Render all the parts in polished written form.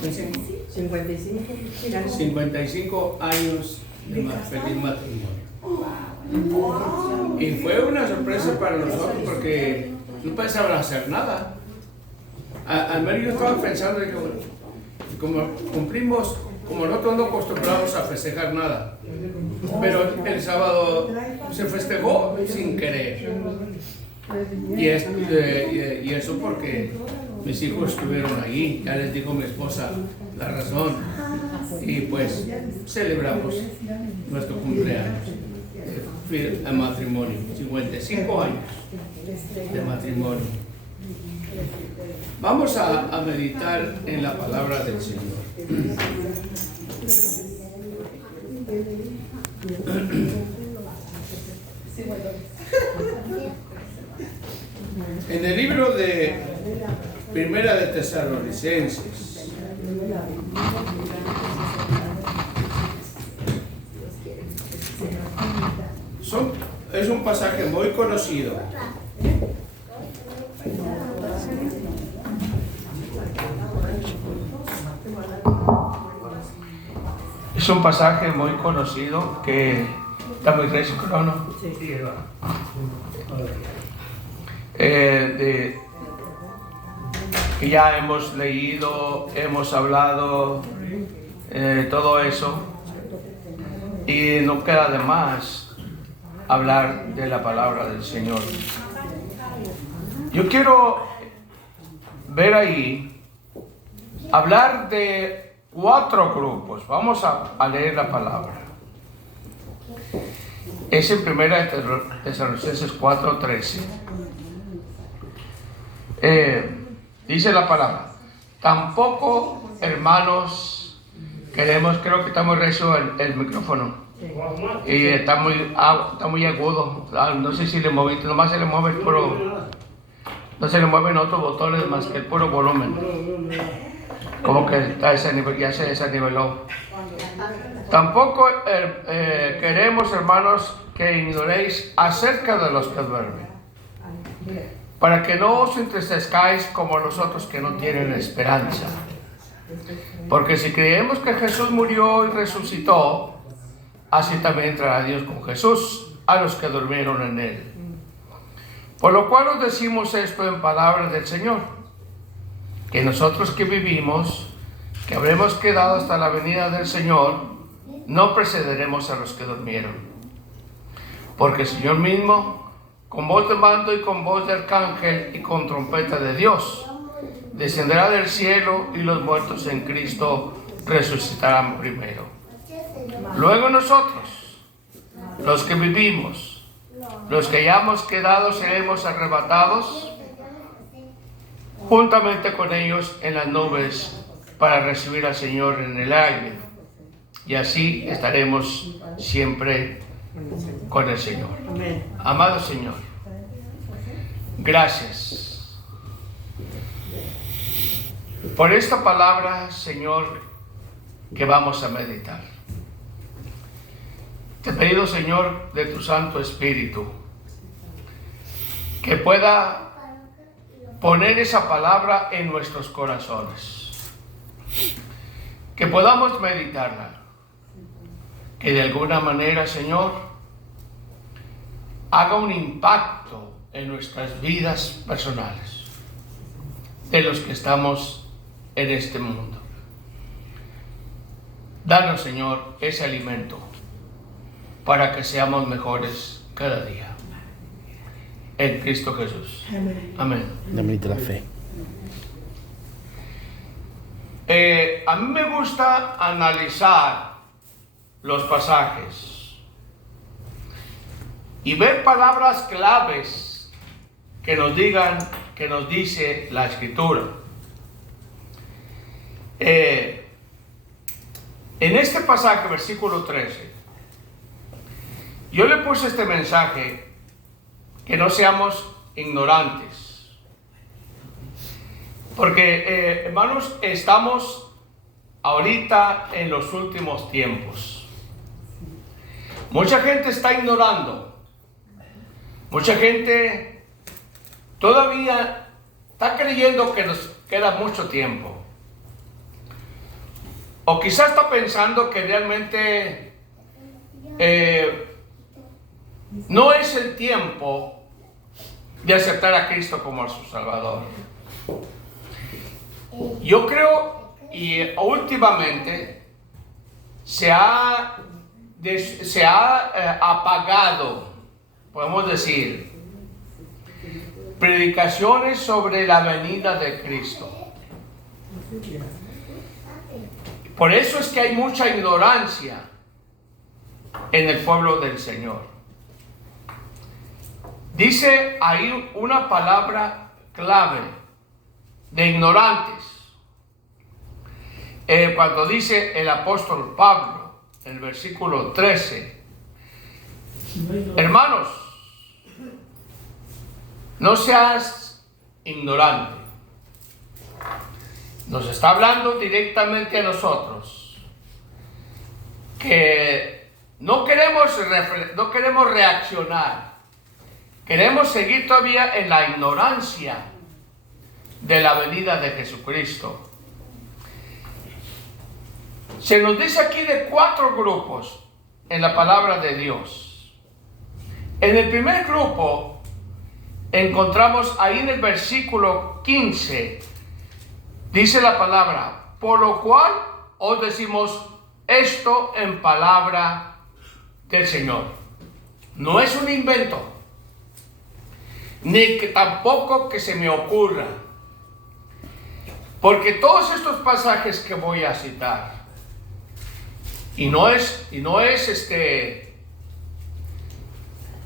55 años de feliz matrimonio. Y fue una sorpresa para nosotros porque no pensaban hacer nada. Al menos yo estaba pensando que como cumplimos, como nosotros no acostumbramos a festejar nada, pero el sábado se festejó sin querer. Y eso porque mis hijos estuvieron allí, ya les dijo mi esposa la razón, y pues celebramos nuestro cumpleaños de matrimonio, 55 años de matrimonio. Vamos a meditar en la palabra del Señor. En el libro de Primera de Tesalonicenses, es un pasaje muy conocido. Es un pasaje muy conocido que está muy fresco, ¿no? Que ya hemos leído, hemos hablado, todo eso, y no queda de más hablar de la palabra del Señor. Yo quiero ver ahí, hablar de 4 grupos. Vamos a leer la palabra. Es en Primera de Tesalonicenses 4:13. Dice la palabra: tampoco, hermanos, queremos, creo que está muy recio el micrófono, y está muy agudo. No sé si le moviste, nomás se le mueve el puro, no se le mueven otros botones más que el puro volumen. Como que está ese nivel, ya se desniveló. Tampoco queremos, hermanos, que ignoréis acerca de los que duermen, para que no os entristezcáis como los otros que no tienen esperanza. Porque si creemos que Jesús murió y resucitó, así también traerá Dios con Jesús a los que durmieron en él. Por lo cual os decimos esto en palabras del Señor, que nosotros que vivimos, que habremos quedado hasta la venida del Señor, no precederemos a los que durmieron. Porque el Señor mismo, con voz de mando y con voz de arcángel y con trompeta de Dios, descenderá del cielo, y los muertos en Cristo resucitarán primero. Luego nosotros, los que vivimos, los que hayamos quedado, seremos arrebatados juntamente con ellos en las nubes para recibir al Señor en el aire, y así estaremos siempre con el Señor. Amado Señor, gracias por esta palabra, Señor, que vamos a meditar. Te he pedido, Señor, de tu Santo Espíritu, que pueda poner esa palabra en nuestros corazones, que podamos meditarla, que de alguna manera, Señor, haga un impacto en nuestras vidas personales, de los que estamos en este mundo. Danos, Señor, ese alimento para que seamos mejores cada día. En Cristo Jesús. Amén. Amén. De la fe. A mí me gusta analizar los pasajes y ver palabras claves que nos digan, que nos dice la Escritura. En este pasaje, versículo 13, yo le puse este mensaje: que no seamos ignorantes. Porque, hermanos, estamos ahorita en los últimos tiempos. Mucha gente está ignorando. Mucha gente todavía está creyendo que nos queda mucho tiempo. O quizás está pensando que realmente no es el tiempo de aceptar a Cristo como a su Salvador. Yo creo, y últimamente se ha apagado, podemos decir, predicaciones sobre la venida de Cristo. Por eso es que hay mucha ignorancia en el pueblo del Señor. Dice ahí una palabra clave de ignorantes. Cuando dice el apóstol Pablo, en el versículo 13, hermanos, no seas ignorante. Nos está hablando directamente a nosotros, que no queremos reaccionar, queremos seguir todavía en la ignorancia de la venida de Jesucristo. Se nos dice aquí de 4 grupos en la palabra de Dios. En el primer grupo encontramos ahí en el versículo 15, dice la palabra, por lo cual os decimos esto en palabra del Señor. No es un invento, ni que tampoco que se me ocurra, porque todos estos pasajes que voy a citar,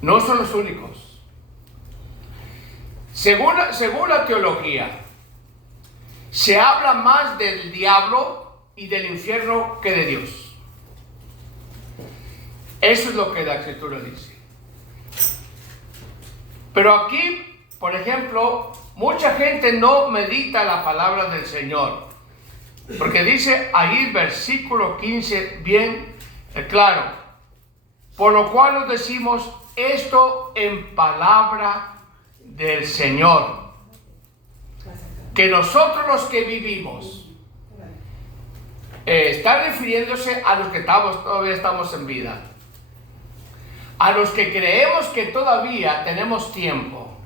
no son los únicos. Según la teología, se habla más del diablo y del infierno que de Dios. Eso es lo que la Escritura dice. Pero aquí, por ejemplo, mucha gente no medita la palabra del Señor. Porque dice ahí versículo 15 bien claro. Por lo cual os decimos esto en palabra del Señor. Que nosotros los que vivimos, está refiriéndose a los que todavía estamos en vida. A los que creemos que todavía tenemos tiempo.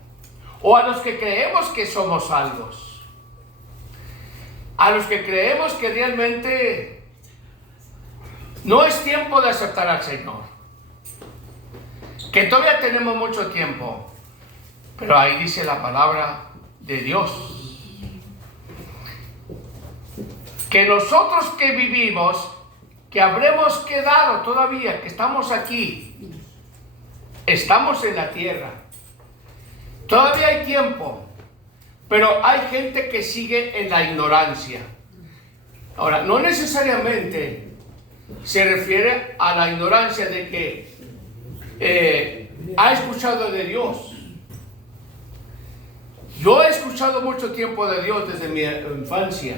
O a los que creemos que somos salvos. A los que creemos que realmente no es tiempo de aceptar al Señor. Que todavía tenemos mucho tiempo. Pero ahí dice la palabra de Dios. Que nosotros que vivimos, que habremos quedado todavía, que estamos aquí, estamos en la tierra. Todavía hay tiempo. Pero hay gente que sigue en la ignorancia. Ahora, no necesariamente se refiere a la ignorancia de que ha escuchado de Dios. Yo he escuchado mucho tiempo de Dios desde mi infancia.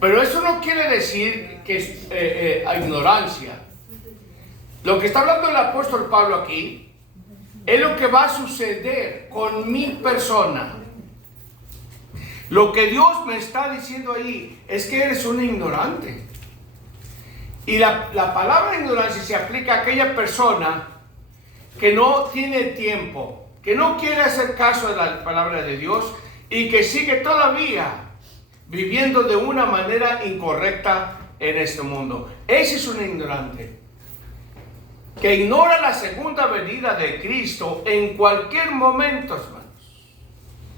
Pero eso no quiere decir que hay ignorancia. Lo que está hablando el apóstol Pablo aquí es lo que va a suceder con mi persona. Lo que Dios me está diciendo ahí es que eres un ignorante. Y la palabra ignorancia se aplica a aquella persona que no tiene tiempo, que no quiere hacer caso de la palabra de Dios y que sigue todavía viviendo de una manera incorrecta en este mundo. Ese es un ignorante que ignora la segunda venida de Cristo en cualquier momento, hermanos.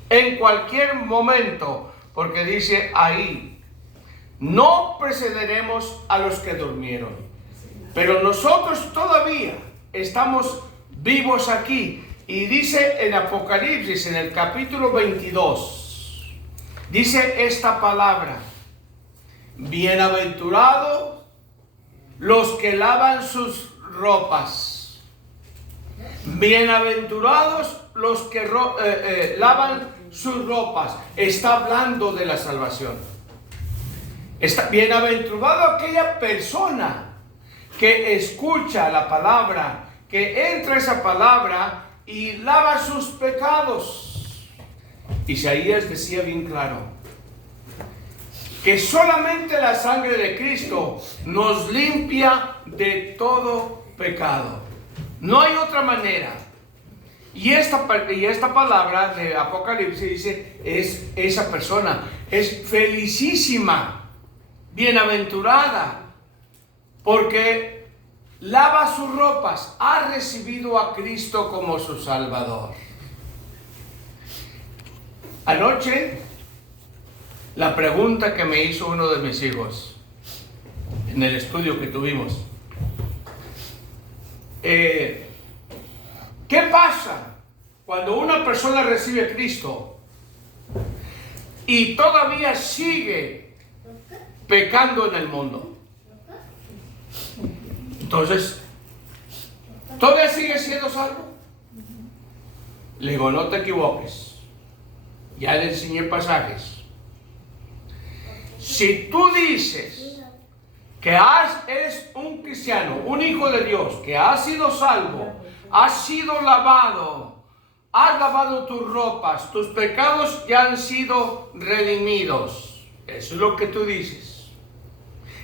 En cualquier momento, porque dice ahí, no precederemos a los que durmieron. Pero nosotros todavía estamos vivos aquí. Y dice en Apocalipsis, en el capítulo 22, dice esta palabra: bienaventurados los que lavan sus ropas. Bienaventurados los que lavan sus ropas. Está hablando de la salvación. Está bienaventurado aquella persona que escucha la palabra, que entra esa palabra y lava sus pecados. Isaías decía bien claro: que solamente la sangre de Cristo nos limpia de todo pecado. No hay otra manera. Y esta palabra de Apocalipsis dice, es esa persona, es felicísima, bienaventurada, porque lava sus ropas, ha recibido a Cristo como su Salvador. Anoche, la pregunta que me hizo uno de mis hijos en el estudio que tuvimos, ¿qué pasa cuando una persona recibe a Cristo y todavía sigue pecando en el mundo? Entonces, ¿todavía sigue siendo salvo? Le digo, no te equivoques. Ya le enseñé pasajes. Si tú dices que eres un cristiano, un hijo de Dios, que has sido salvo, has sido lavado, has lavado tus ropas, tus pecados ya han sido redimidos. Eso es lo que tú dices.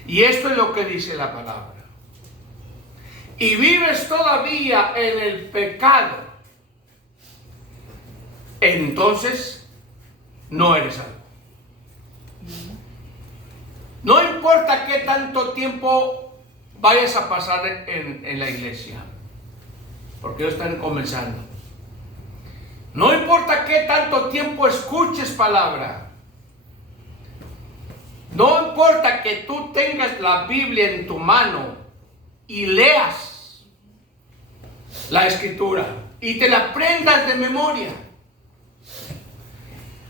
Y esto es lo que dice la palabra. Y vives todavía en el pecado, entonces no eres salvo. No importa qué tanto tiempo vayas a pasar en la iglesia, porque ellos están comenzando. No importa qué tanto tiempo escuches palabra. No importa que tú tengas la Biblia en tu mano y leas la Escritura y te la aprendas de memoria.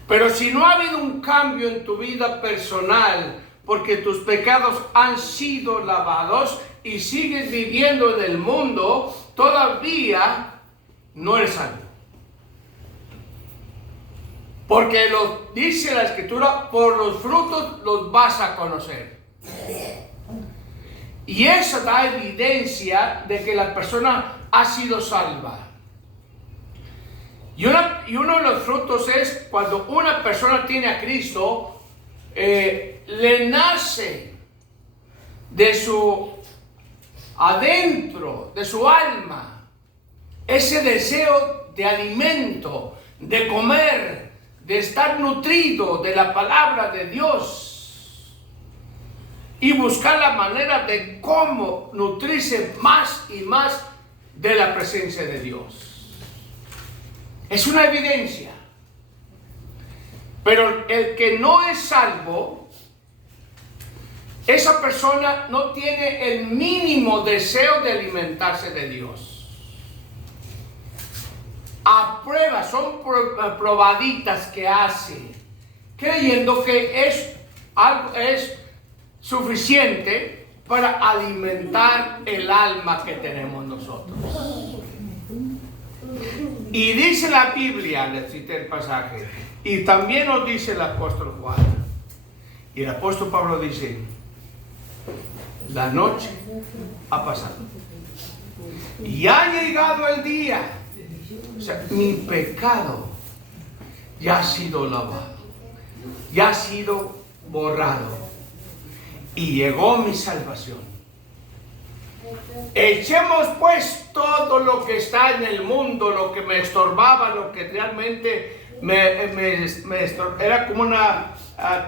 Pero si no ha habido un cambio en tu vida personal, porque tus pecados han sido lavados y sigues viviendo en el mundo, todavía no eres salvo. Porque dice la Escritura, por los frutos los vas a conocer. Y eso da evidencia de que la persona ha sido salva. Y uno de los frutos es cuando una persona tiene a Cristo, le nace de su adentro, de su alma, ese deseo de alimento, de comer, de estar nutrido de la palabra de Dios y buscar la manera de cómo nutrirse más y más de la presencia de Dios. Es una evidencia. Pero el que no es salvo, esa persona no tiene el mínimo deseo de alimentarse de Dios. A prueba, son probaditas que hace, creyendo que es suficiente para alimentar el alma que tenemos nosotros. Y dice la Biblia, le cité el pasaje, y también nos dice el apóstol Juan, y el apóstol Pablo dice, la noche ha pasado y ha llegado el día. O sea, mi pecado ya ha sido lavado, ya ha sido borrado y llegó mi salvación. Echemos pues todo lo que está en el mundo, lo que me estorbaba, lo que realmente era como una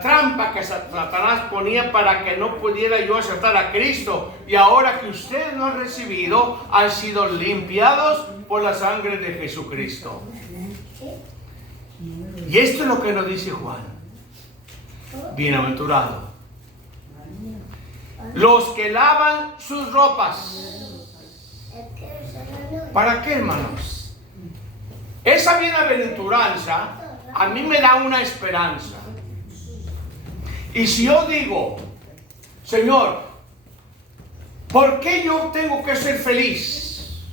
trampa que Satanás ponía para que no pudiera yo aceptar a Cristo. Y ahora que ustedes lo han recibido, han sido limpiados por la sangre de Jesucristo. Y esto es lo que nos dice Juan. Bienaventurado los que lavan sus ropas. ¿Para qué, hermanos? Esa bienaventuranza a mí me da una esperanza. Y si yo digo, Señor, ¿por qué yo tengo que ser feliz?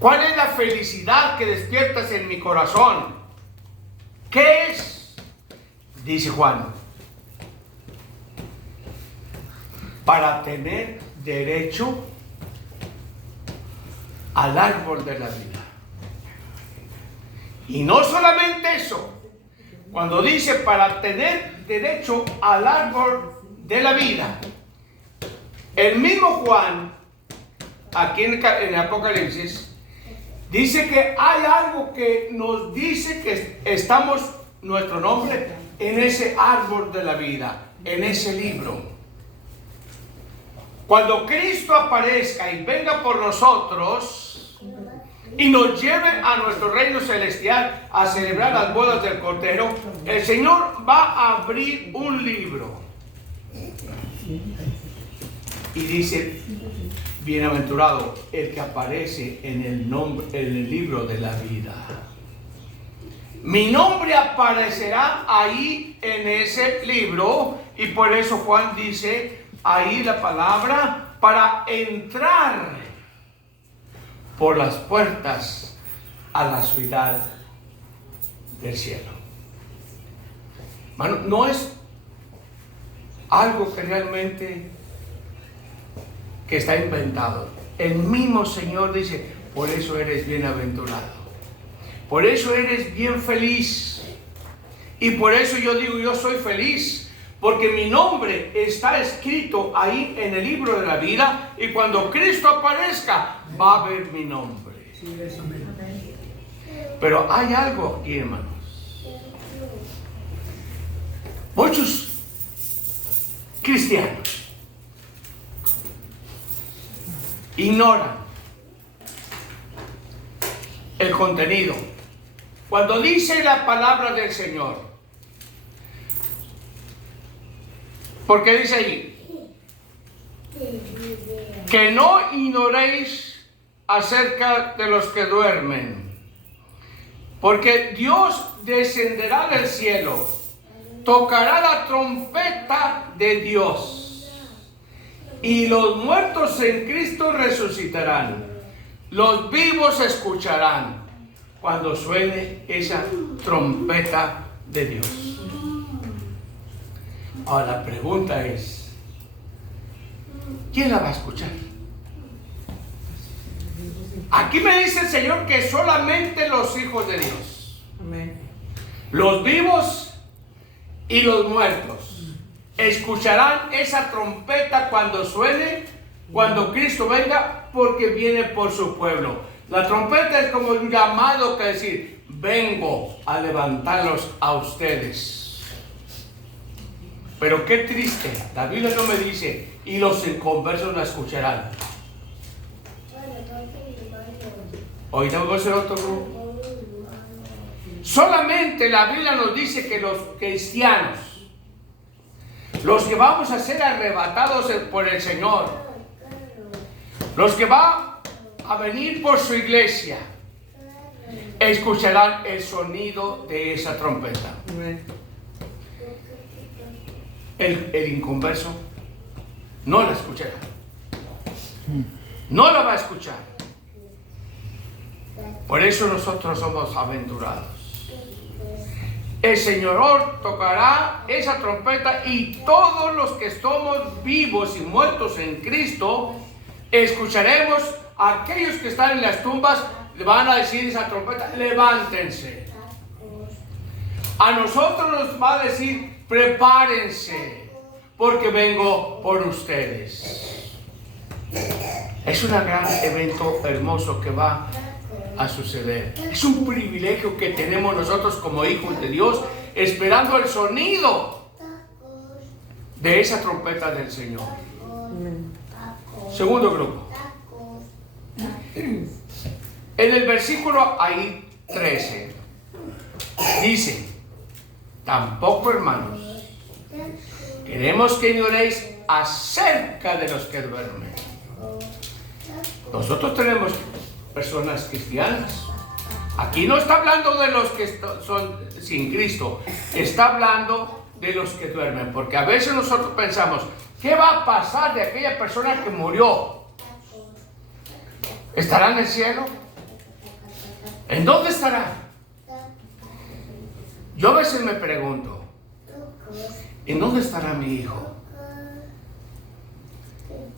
¿Cuál es la felicidad que despiertas en mi corazón? ¿Qué es? Dice Juan, para tener derecho al árbol de la vida. Y no solamente eso, cuando dice para tener derecho al árbol de la vida. El mismo Juan, aquí en el Apocalipsis, dice que hay algo que nos dice que estamos, nuestro nombre, en ese árbol de la vida, en ese libro. Cuando Cristo aparezca y venga por nosotros y nos lleve a nuestro reino celestial a celebrar las bodas del Cordero, el Señor va a abrir un libro. Y dice, bienaventurado el que aparece en el libro de la vida. Mi nombre aparecerá ahí en ese libro, y por eso Juan dice ahí la palabra, para entrar por las puertas a la ciudad del cielo. Mano, no es algo que realmente que está inventado. El mismo Señor dice, por eso eres bienaventurado, por eso eres bien feliz. Y por eso yo digo, yo soy feliz, porque mi nombre está escrito ahí en el libro de la vida, y cuando Cristo aparezca va a ver mi nombre. Pero hay algo aquí, hermanos. Muchos cristianos ignoran el contenido. Cuando dice la palabra del Señor, porque dice ahí, que no ignoréis acerca de los que duermen, porque Dios descenderá del cielo, tocará la trompeta de Dios, y los muertos en Cristo resucitarán, los vivos escucharán cuando suene esa trompeta de Dios. Ahora la pregunta es, ¿quién la va a escuchar? Aquí me dice el Señor que solamente los hijos de Dios, amén, los vivos y los muertos, escucharán esa trompeta cuando suene, cuando Cristo venga, porque viene por su pueblo. La trompeta es como un llamado que decir, vengo a levantarlos a ustedes. Pero qué triste, la Biblia no me dice, y los inconversos la escucharán. Ahorita voy a hacer otro grupo. Solamente la Biblia nos dice que los cristianos, los que vamos a ser arrebatados por el Señor, los que van a venir por su iglesia, escucharán el sonido de esa trompeta. El inconverso no la escuchará, no la va a escuchar. Por eso nosotros somos aventurados. El Señor tocará esa trompeta y todos los que somos vivos y muertos en Cristo escucharemos a aquellos que están en las tumbas. Le van a decir esa trompeta, levántense. A nosotros nos va a decir, prepárense, porque vengo por ustedes. Es un gran evento hermoso que va a suceder. Es un privilegio que tenemos nosotros como hijos de Dios, esperando el sonido de esa trompeta del Señor. Segundo grupo. En el versículo ahí 13 dice, tampoco, hermanos, queremos que ignoréis acerca de los que duermen. Nosotros tenemos personas cristianas. Aquí no está hablando de los que son sin Cristo, está hablando de los que duermen, porque a veces nosotros pensamos, ¿qué va a pasar de aquella persona que murió? ¿Estará en el cielo? ¿En dónde estará? Yo a veces me pregunto, ¿en dónde estará mi hijo?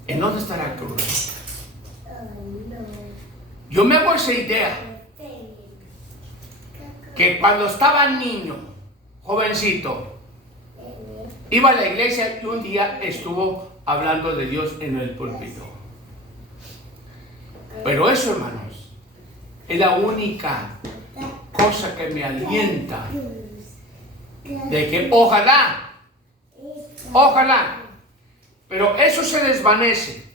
¿En dónde estará Cruz? Yo me hago esa idea, que cuando estaba niño, jovencito, iba a la iglesia y un día estuvo hablando de Dios en el púlpito. Pero eso, hermanos, es la única cosa que me alienta de que ojalá, pero eso se desvanece.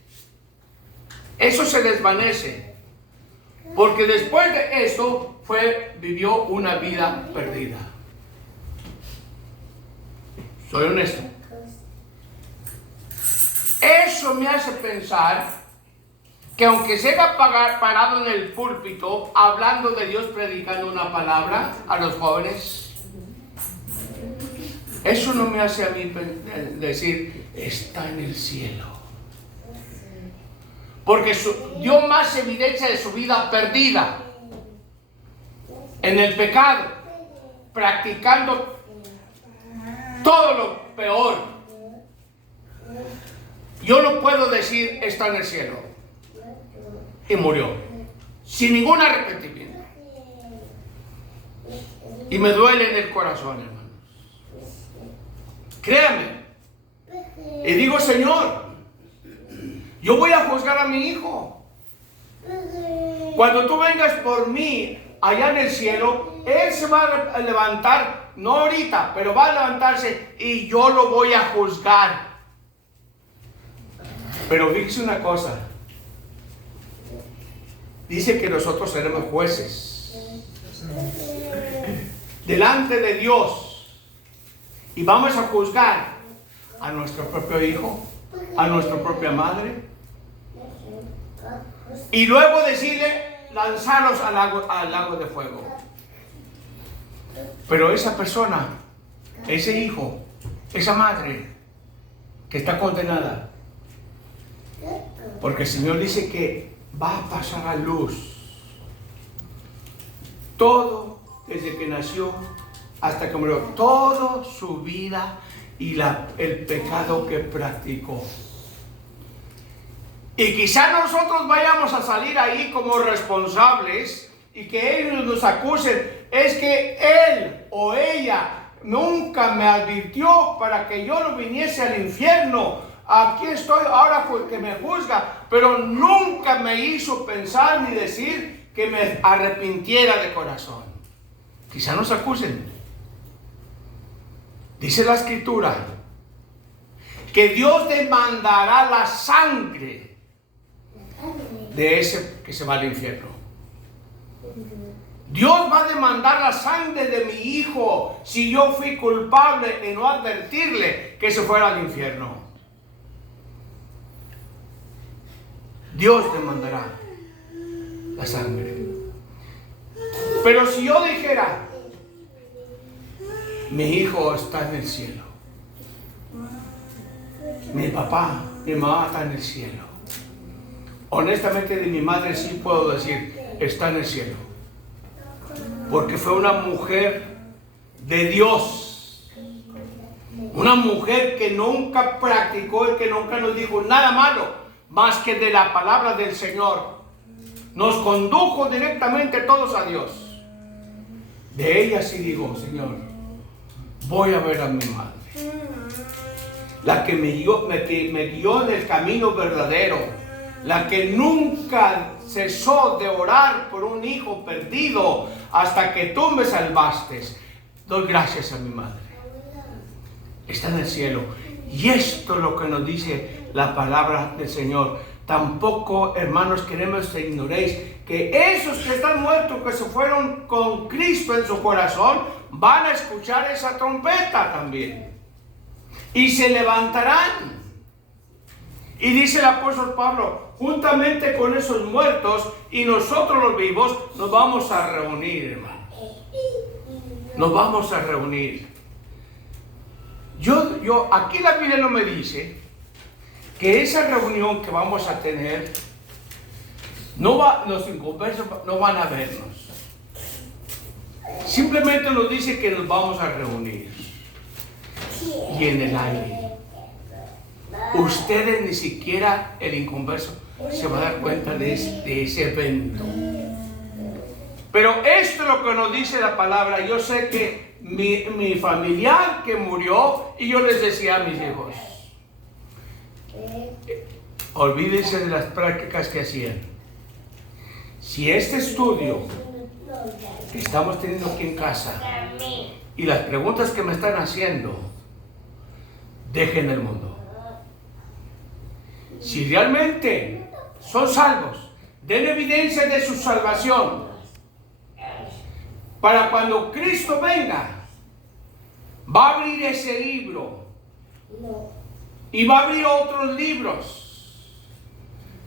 Eso se desvanece. Porque después de eso vivió una vida perdida. Soy honesto. Eso me hace pensar que aunque sea parado en el púlpito, hablando de Dios, predicando una palabra a los jóvenes, eso no me hace a mí decir, está en el cielo. Porque dio más evidencia de su vida perdida en el pecado, practicando todo lo peor. Yo no puedo decir, está en el cielo. Y murió, sin ningún arrepentimiento. Y me duele en el corazón, hermanos. Créame. Y digo, Señor, yo voy a juzgar a mi hijo. Cuando tú vengas por mí allá en el cielo, él se va a levantar, no ahorita, pero va a levantarse y yo lo voy a juzgar. Pero fíjese una cosa. Dice que nosotros seremos jueces delante de Dios y vamos a juzgar a nuestro propio hijo, a nuestra propia madre, y luego decirle, lanzarlos al lago de fuego. Pero esa persona, ese hijo, esa madre que está condenada, porque el Señor dice que va a pasar a luz todo desde que nació hasta que murió, toda su vida y el pecado que practicó. Y quizá nosotros vayamos a salir ahí como responsables y que ellos nos acusen, es que él o ella nunca me advirtió para que yo no viniese al infierno. Aquí estoy ahora que me juzga, pero nunca me hizo pensar ni decir que me arrepintiera de corazón. Quizá nos acusen. Dice la Escritura que Dios demandará la sangre de ese que se va al infierno. Dios va a demandar la sangre de mi hijo si yo fui culpable en no advertirle que se fuera al infierno. Dios demandará la sangre. Pero si yo dijera, mi hijo está en el cielo, mi papá, mi mamá está en el cielo, honestamente de mi madre sí puedo decir, está en el cielo, porque fue una mujer de Dios, una mujer que nunca practicó y que nunca nos dijo nada malo más que de la palabra del Señor. Nos condujo directamente todos a Dios. De ella sí digo, Señor, voy a ver a mi madre, la que me guió en el camino verdadero, la que nunca cesó de orar por un hijo perdido hasta que tú me salvaste. Doy gracias a mi madre. Está en el cielo. Y esto es lo que nos dice la palabra del Señor. Tampoco, hermanos, queremos que ignoréis que esos que están muertos, que se fueron con Cristo en su corazón, van a escuchar esa trompeta también. Y se levantarán. Y dice el apóstol Pablo, juntamente con esos muertos y nosotros los vivos, nos vamos a reunir, hermanos. Nos vamos a reunir. Aquí la Biblia no me dice que esa reunión que vamos a tener, los inconversos no van a vernos. Simplemente nos dice que nos vamos a reunir. Y en el aire. Ustedes ni siquiera, el inconverso, se va a dar cuenta de ese evento. Pero esto es lo que nos dice la palabra. Yo sé que mi familiar que murió, y yo les decía a mis hijos, olvídense de las prácticas que hacían. Si este estudio que estamos teniendo aquí en casa y las preguntas que me están haciendo, dejen el mundo. Si realmente son salvos, den evidencia de su salvación, para cuando Cristo venga, va a abrir ese libro y va a abrir otros libros.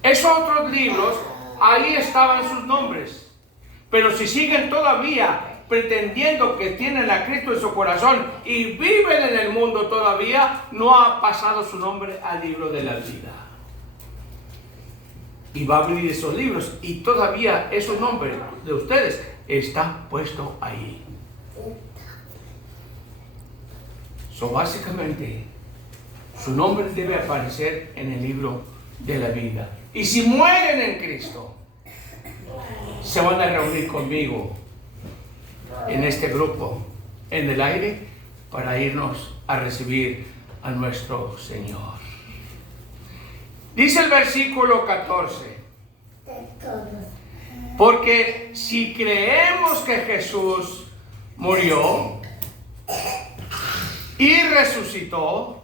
Esos otros libros, ahí estaban sus nombres. Pero si siguen todavía pretendiendo que tienen a Cristo en su corazón y viven en el mundo todavía, no ha pasado su nombre al libro de la vida. Y va a abrir esos libros y todavía esos nombres de ustedes está puesto ahí. Básicamente, su nombre debe aparecer en el libro de la vida. Y si mueren en Cristo, se van a reunir conmigo en este grupo, en el aire, para irnos a recibir a nuestro Señor. Dice el versículo 14. Porque si creemos que Jesús murió y resucitó,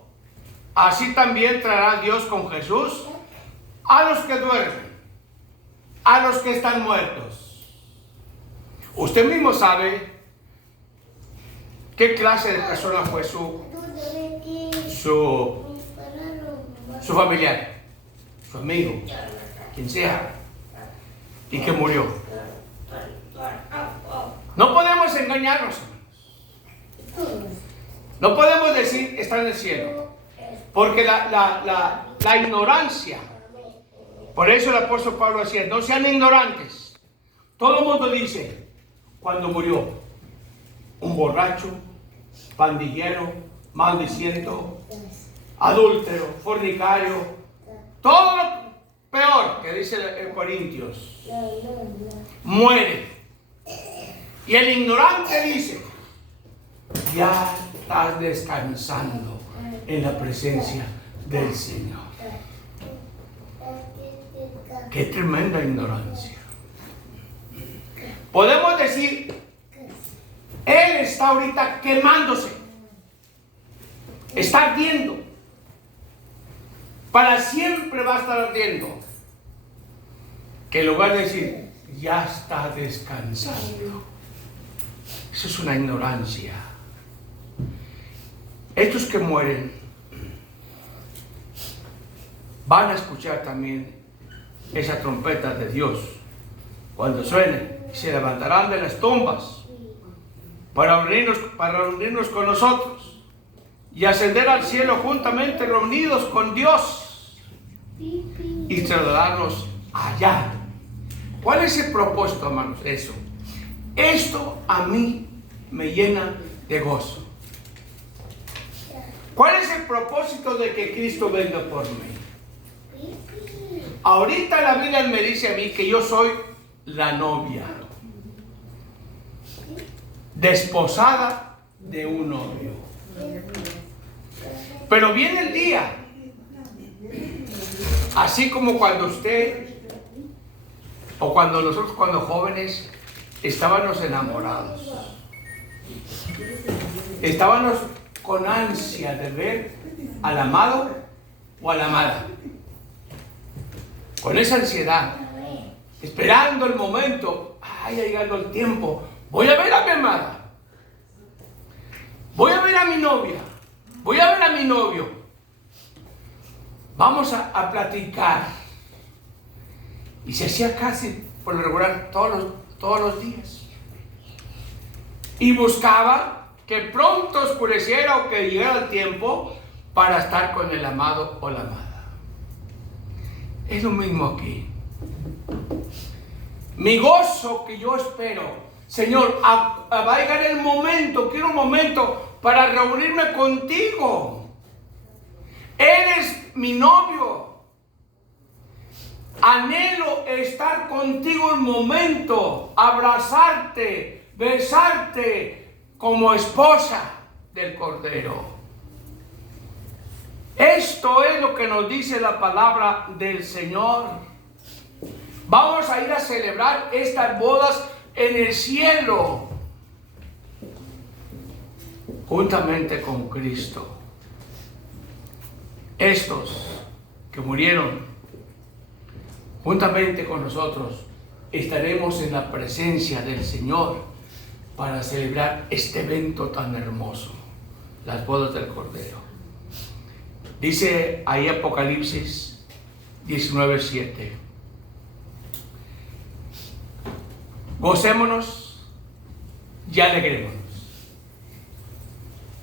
así también traerá Dios con Jesús a los que duermen, a los que están muertos. Usted mismo sabe qué clase de persona fue su familiar, su amigo, quien sea, y que murió. No podemos engañarnos, hermanos. No podemos decir está en el cielo, porque la ignorancia. Por eso el apóstol Pablo decía, no sean ignorantes. Todo el mundo dice, cuando murió, un borracho, pandillero, maldiciento, adúltero, fornicario, todo lo peor que dice el Corintios, muere. Y el ignorante dice, ya estás descansando en la presencia del Señor. Qué tremenda ignorancia. Podemos decir, Él está ahorita quemándose, está ardiendo, para siempre va a estar ardiendo. Que en lugar de decir, ya está descansando. Eso es una ignorancia. Estos que mueren van a escuchar también esa trompeta de Dios cuando suene, se levantarán de las tumbas para reunirnos con nosotros y ascender al cielo juntamente reunidos con Dios y trasladarnos allá. ¿Cuál es el propósito, hermanos? Esto a mí me llena de gozo. ¿Cuál es el propósito de que Cristo venga por mí? Ahorita la Biblia me dice a mí que yo soy la novia, desposada de un novio. Pero viene el día, así como cuando usted o cuando nosotros cuando jóvenes estábamos enamorados, estábamos con ansia de ver al amado o a la amada, con esa ansiedad, esperando el momento. Ay, ha llegado el tiempo, voy a ver a mi amada, voy a ver a mi novia, voy a ver a mi novio, vamos a platicar. Y se hacía casi por lo regular todos los días, y buscaba que pronto oscureciera o que llegara el tiempo para estar con el amado o la amada. Es lo mismo aquí. Mi gozo que yo espero, Señor, va a llegar el momento, quiero un momento para reunirme contigo. Eres mi novio. Anhelo estar contigo un momento, abrazarte, besarte como esposa del Cordero. Esto es lo que nos dice la palabra del Señor. Vamos a ir a celebrar estas bodas en el cielo, juntamente con Cristo. Estos que murieron juntamente con nosotros estaremos en la presencia del Señor para celebrar este evento tan hermoso, las bodas del Cordero. Dice ahí Apocalipsis 19:7. Gocémonos y alegrémonos.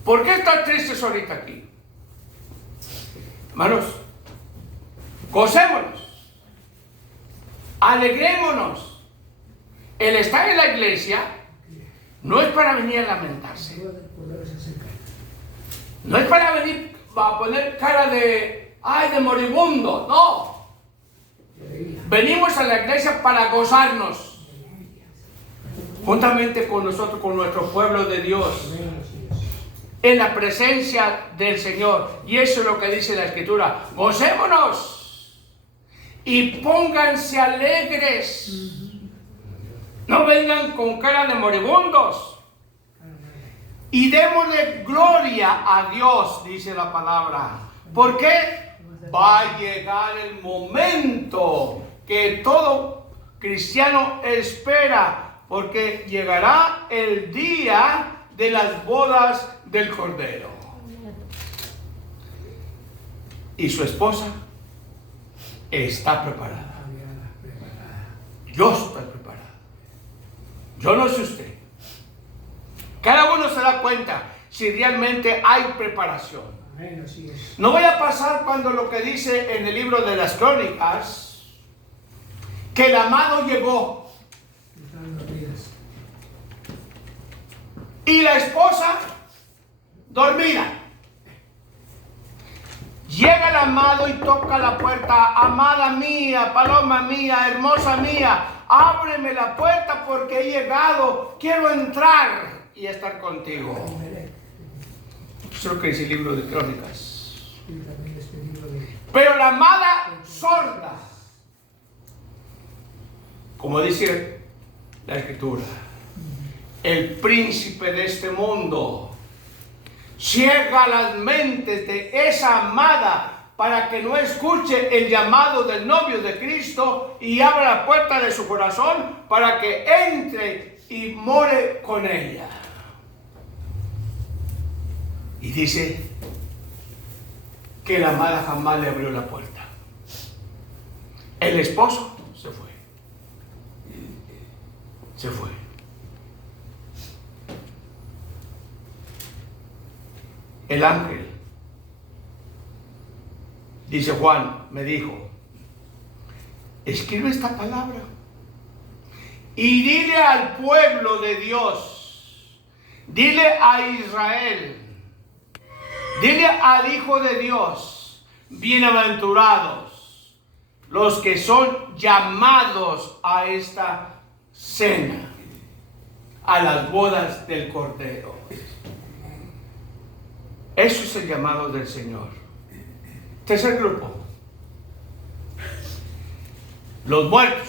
¿Por qué están tristes ahorita aquí? Hermanos, gocémonos, alegrémonos. El estar en la iglesia no es para venir a lamentarse. No es para venir a poner cara de moribundo. No. Venimos a la iglesia para gozarnos. Juntamente con nosotros, con nuestro pueblo de Dios. En la presencia del Señor. Y eso es lo que dice la Escritura. Gocémonos. Y pónganse alegres. No vengan con cara de moribundos. Y démosle gloria a Dios, dice la palabra. ¿Por qué? Va a llegar el momento que todo cristiano espera, porque llegará el día de las bodas del Cordero. Y su esposa está preparada. Yo estoy preparado. Yo no sé usted. Cada uno se da cuenta si realmente hay preparación. No voy a pasar cuando lo que dice en el libro de las Crónicas, que el amado llegó y la esposa dormida. Llega el amado y toca la puerta. Amada mía, paloma mía, hermosa mía, ábreme la puerta porque he llegado, quiero entrar y estar contigo. Eso es lo que dice el libro de Crónicas. Pero la amada sorda, como dice la Escritura, el príncipe de este mundo ciega las mentes de esa amada para que no escuche el llamado del novio de Cristo y abra la puerta de su corazón para que entre y more con ella. Y dice que la amada jamás le abrió la puerta. El esposo se fue. Se fue. El ángel, dice Juan, me dijo, escribe esta palabra y dile al pueblo de Dios, dile a Israel, dile al Hijo de Dios, bienaventurados los que son llamados a esta cena, a las bodas del Cordero. Eso es el llamado del Señor. Tercer grupo. Los muertos.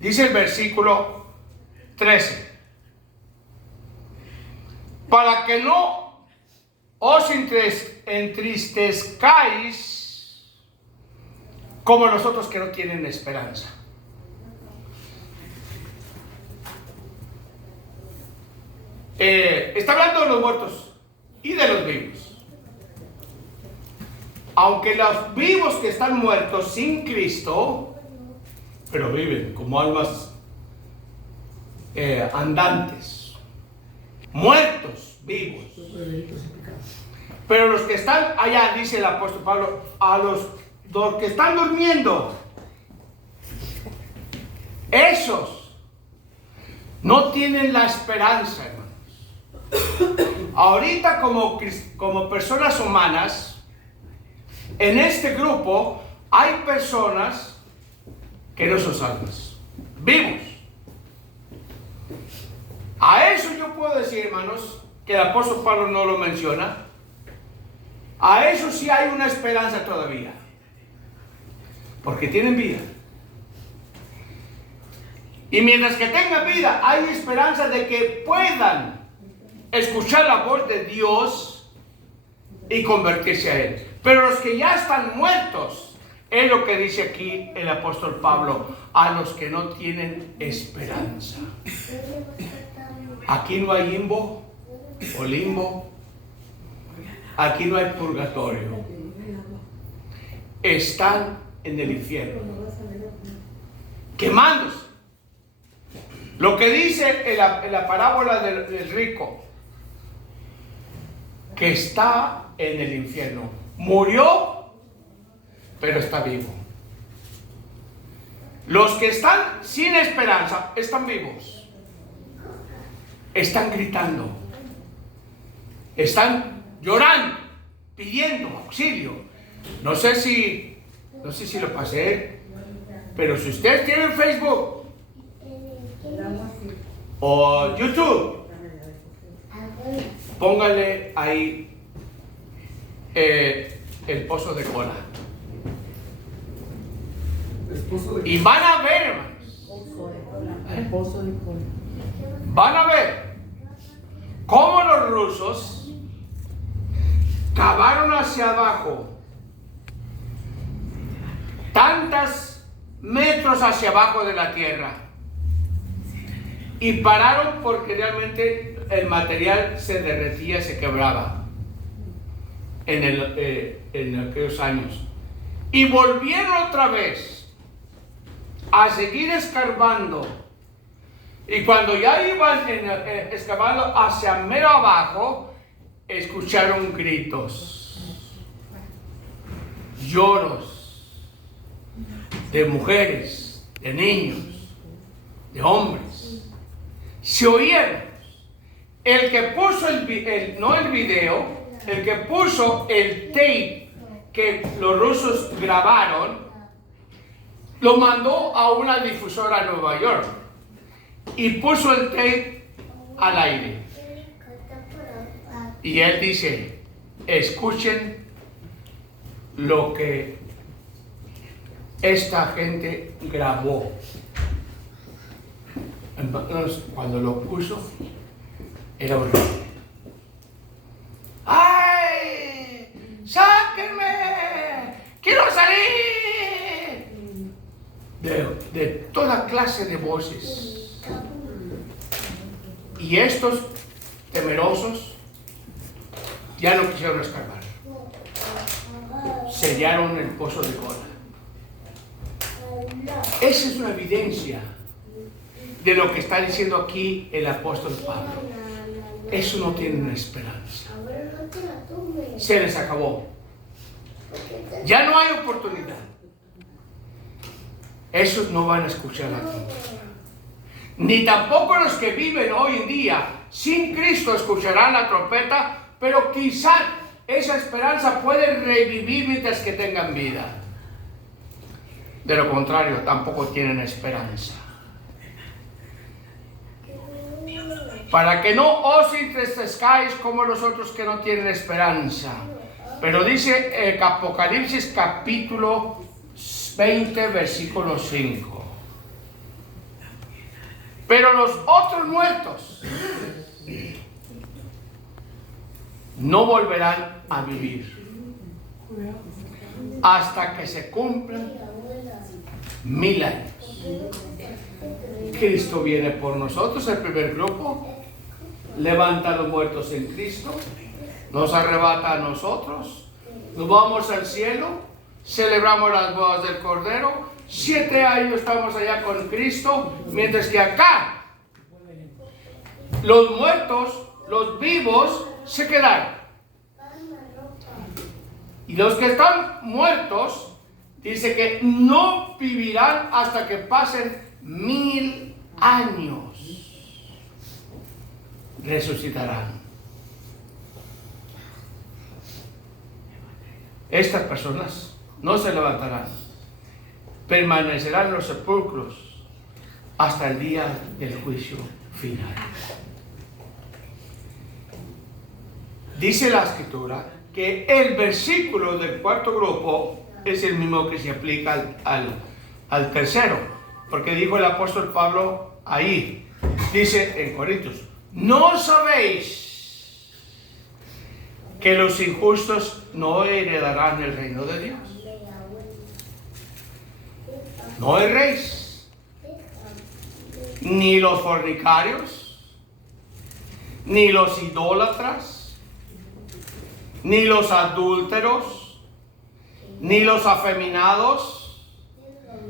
Dice el versículo 13. Para que no os entristezcáis como los otros que no tienen esperanza. Está hablando de los muertos y de los vivos. Aunque los vivos que están muertos sin Cristo, pero viven como almas andantes, muertos, vivos. Pero los que están allá, dice el apóstol Pablo, a los que están durmiendo, esos no tienen la esperanza, hermanos. Ahorita como personas humanas, en este grupo hay personas que no son salvas. Vivos. A eso yo puedo decir, hermanos, que el apóstol Pablo no lo menciona. A eso sí hay una esperanza todavía. Porque tienen vida. Y mientras que tengan vida, hay esperanza de que puedan escuchar la voz de Dios y convertirse a Él. Pero los que ya están muertos, es lo que dice aquí el apóstol Pablo, a los que no tienen esperanza. Aquí no hay limbo o limbo. Aquí no hay purgatorio. Están en el infierno, quemándose. Lo que dice en la parábola del rico, que está en el infierno. Murió, pero está vivo. Los que están sin esperanza están vivos. Están gritando. Están llorando, pidiendo auxilio. No sé si lo pasé, pero si ustedes tienen Facebook o YouTube, póngale ahí el pozo de cola. Y van a ver, hermanos, van a ver cómo los rusos cavaron hacia abajo, tantos metros hacia abajo de la tierra, y pararon porque realmente el material se derretía, se quebraba en aquellos años, y volvieron otra vez a seguir escarbando, y cuando ya iban excavando hacia mero abajo, escucharon gritos, lloros de mujeres, de niños, de hombres. Se oyeron. El que puso no el video, el que puso el tape que los rusos grabaron, lo mandó a una difusora a Nueva York y puso el tape al aire. Y él dice, escuchen lo que esta gente grabó. Entonces, cuando lo puso, era horrible. ¡Ay! ¡Sáquenme! ¡Quiero salir! De toda clase de voces. Y estos temerosos ya no quisieron escarbar. Sellaron el pozo de cola. Esa es una evidencia de lo que está diciendo aquí el apóstol Pablo. Eso no tiene una esperanza. Se les acabó. Ya no hay oportunidad. Esos no van a escuchar la trompeta. Ni tampoco los que viven hoy en día sin Cristo escucharán la trompeta, pero quizá esa esperanza puede revivir mientras que tengan vida. De lo contrario, tampoco tienen esperanza. Para que no os entristezcáis como los otros que no tienen esperanza. Pero dice Apocalipsis capítulo 20, versículo 5. Pero los otros muertos no volverán a vivir hasta que se cumplan 1000 años. Cristo viene por nosotros, el primer grupo, levanta a los muertos en Cristo, nos arrebata a nosotros, nos vamos al cielo, celebramos las bodas del Cordero, 7 años estamos allá con Cristo, mientras que acá los muertos, los vivos, se quedaron. Y los que están muertos, dice que no vivirán hasta que pasen 1000 años. Resucitarán. Estas personas no se levantarán permanecerán en los sepulcros hasta el día del juicio final. Dice la Escritura que el versículo del cuarto grupo es el mismo que se aplica al tercero, porque dijo el apóstol Pablo ahí, dice en Corintios, ¿no sabéis que los injustos no heredarán el reino de Dios? No erréis, ni los fornicarios, ni los idólatras, ni los adúlteros, ni los afeminados,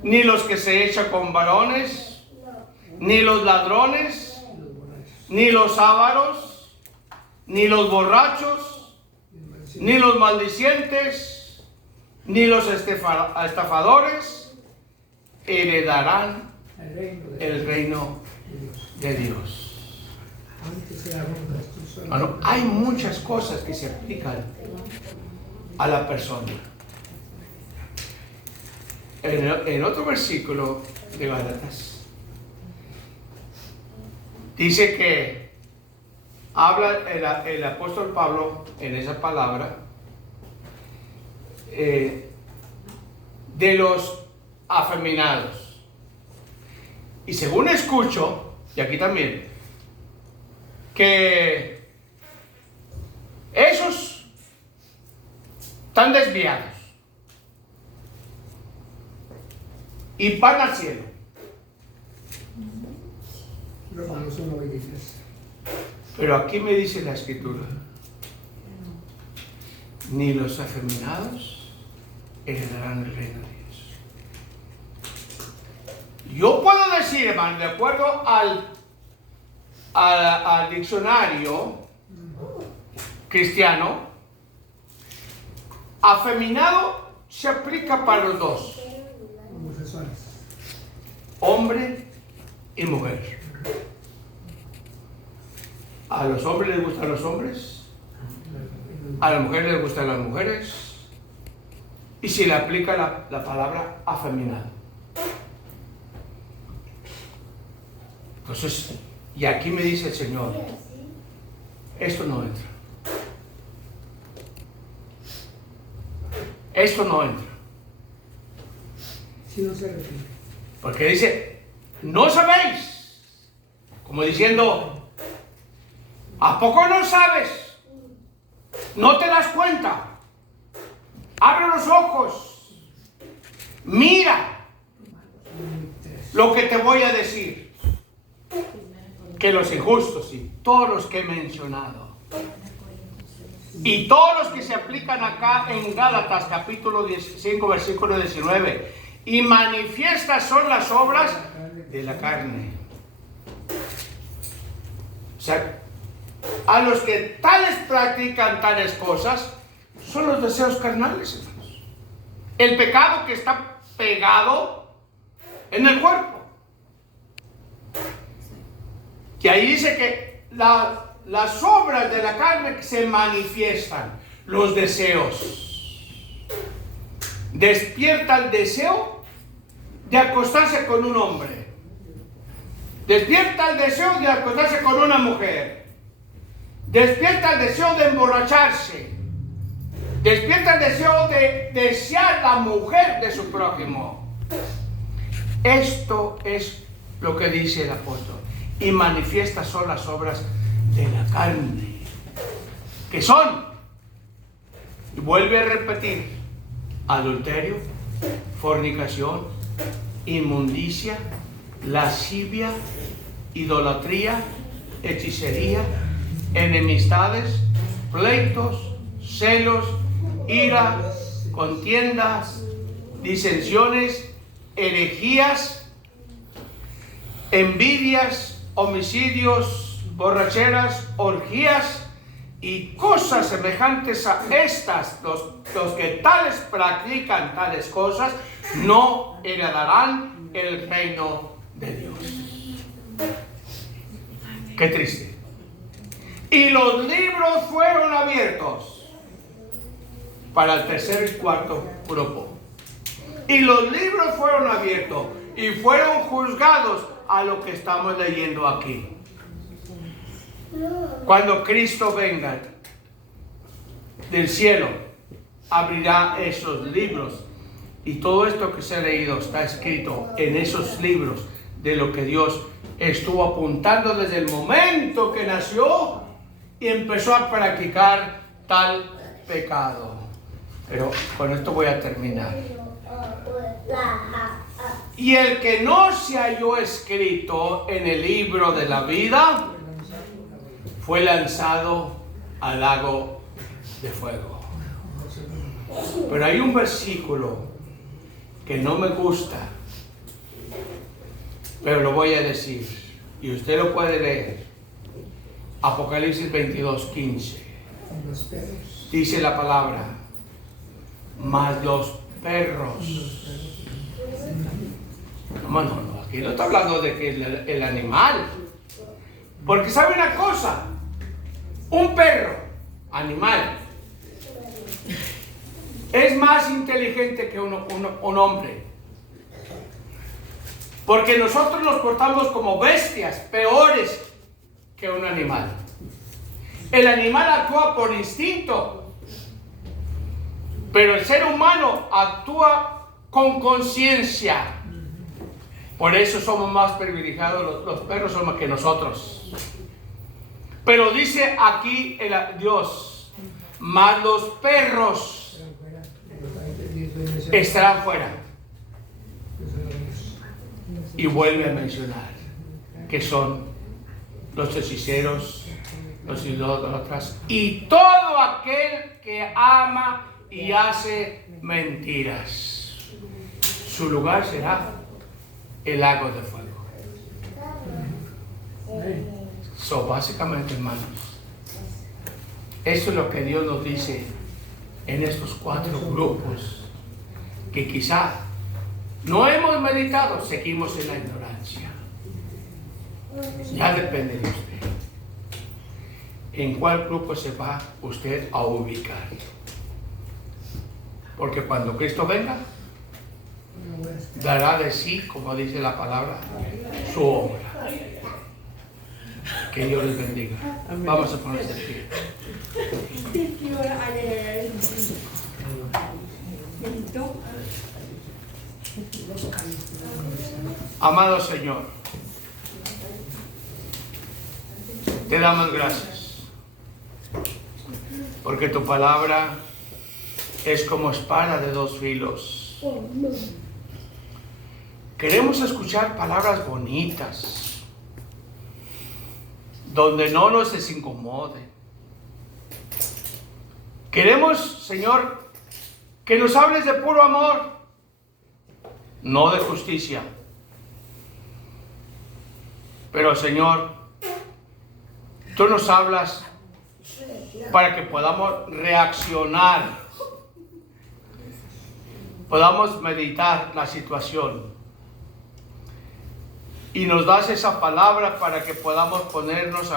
ni los que se echan con varones, ni los ladrones, ni los ávaros, ni los borrachos, ni los maldicientes, ni los estafadores heredarán el reino de Dios. Bueno, hay muchas cosas que se aplican a la persona. En otro versículo de Gálatas dice que habla el apóstol Pablo en esa palabra de los afeminados. Y según escucho, y aquí también, que esos están desviados y van al cielo. Pero aquí me dice la Escritura, ni los afeminados heredarán el reino de Dios. Yo puedo decir, hermano, de acuerdo al diccionario cristiano, afeminado se aplica para los dos, hombre y mujer. A los hombres les gustan los hombres, a las mujeres les gustan las mujeres, y se le aplica la palabra afeminado. Entonces, y aquí me dice el Señor, esto no entra. Esto no entra. Porque dice, no sabéis. Como diciendo, ¿a poco no sabes? ¿No te das cuenta? Abre los ojos. Mira lo que te voy a decir. Que los injustos y todos los que he mencionado y todos los que se aplican acá en Gálatas capítulo 5 versículo 19, y manifiestas son las obras de la carne. O sea, a los que tales practican tales cosas son los deseos carnales, hermanos. El pecado que está pegado en el cuerpo. Y ahí dice que las obras de la carne se manifiestan, los deseos. Despierta el deseo de acostarse con un hombre. Despierta el deseo de acostarse con una mujer. Despierta el deseo de emborracharse. Despierta el deseo de desear la mujer de su prójimo. Esto es lo que dice el apóstol. Y manifiestas son las obras de la carne, que son, y vuelve a repetir, adulterio, fornicación, inmundicia, lascivia, idolatría, hechicería, enemistades, pleitos, celos, ira, contiendas, disensiones, herejías, envidias, homicidios, borracheras, orgías y cosas semejantes a estas. Los que tales practican tales cosas no heredarán el reino de Dios. Qué triste. Y los libros fueron abiertos para el tercer y cuarto grupo. Y los libros fueron abiertos y fueron juzgados a lo que estamos leyendo aquí. Cuando Cristo venga del cielo, abrirá esos libros. Y todo esto que se ha leído está escrito en esos libros de lo que Dios estuvo apuntando desde el momento que nació y empezó a practicar tal pecado. Pero con esto voy a terminar. Y el que no se halló escrito en el libro de la vida fue lanzado al lago de fuego. Pero hay un versículo que no me gusta, pero lo voy a decir y usted lo puede leer. Apocalipsis 22:15. Dice la palabra: mas los perros. No, aquí no está hablando de que el animal. Porque sabe una cosa, un perro, animal, es más inteligente que un hombre. Porque nosotros nos portamos como bestias, peores que un animal. El animal actúa por instinto, pero el ser humano actúa con conciencia. Por eso somos más privilegiados, los perros son más que nosotros. Pero dice aquí Dios, mas los perros estarán fuera. Y vuelve a mencionar que son los hechiceros, los idólatras y todo aquel que ama y hace mentiras. Su lugar será el lago de fuego. Básicamente, hermanos, eso es lo que Dios nos dice en estos 4 grupos que quizá no hemos meditado, seguimos en la ignorancia. Ya depende de usted. ¿En cuál grupo se va usted a ubicar? Porque cuando Cristo venga, dará de sí, como dice la palabra, su obra. Que Dios les bendiga. Vamos a ponerse de pie. Amado Señor, te damos gracias porque tu palabra es como espada de 2 filos. Queremos escuchar palabras bonitas, donde no nos desincomode. Queremos, Señor, que nos hables de puro amor, no de justicia. Pero, Señor, tú nos hablas para que podamos reaccionar, podamos meditar la situación. Y nos das esa palabra para que podamos ponernos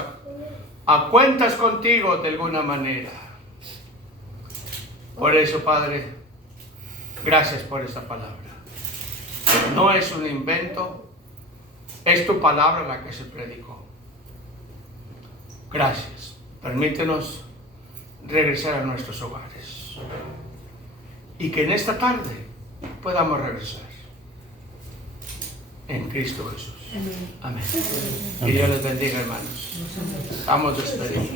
a cuentas contigo de alguna manera. Por eso, Padre, gracias por esta palabra. No es un invento, es tu palabra la que se predicó. Gracias. Permítenos regresar a nuestros hogares. Y que en esta tarde podamos regresar. En Cristo Jesús. Amén. Que Dios les bendiga, hermanos. Estamos despedidos.